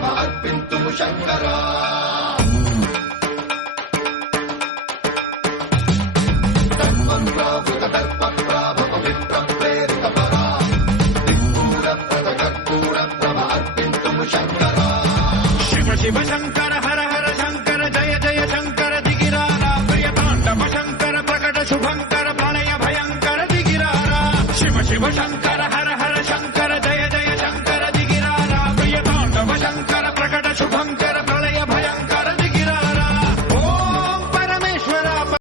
ప్రభ అర్పింతుము శంకరా దర్పప్రావృత దర్పప్రాభవ విప్రప్రేరిత పరా దిక్పూర ప్రద కర్పూర ప్రభ అర్పింతుము శంకరా శివ శివ శంకర హర హర శంకర జయ జయ శంకర దిగిరారా ప్రియతాండవ శంకర ప్రకట శుభంకర ప్రణయ భయంకర దిగిరారా శివ శివ శంకర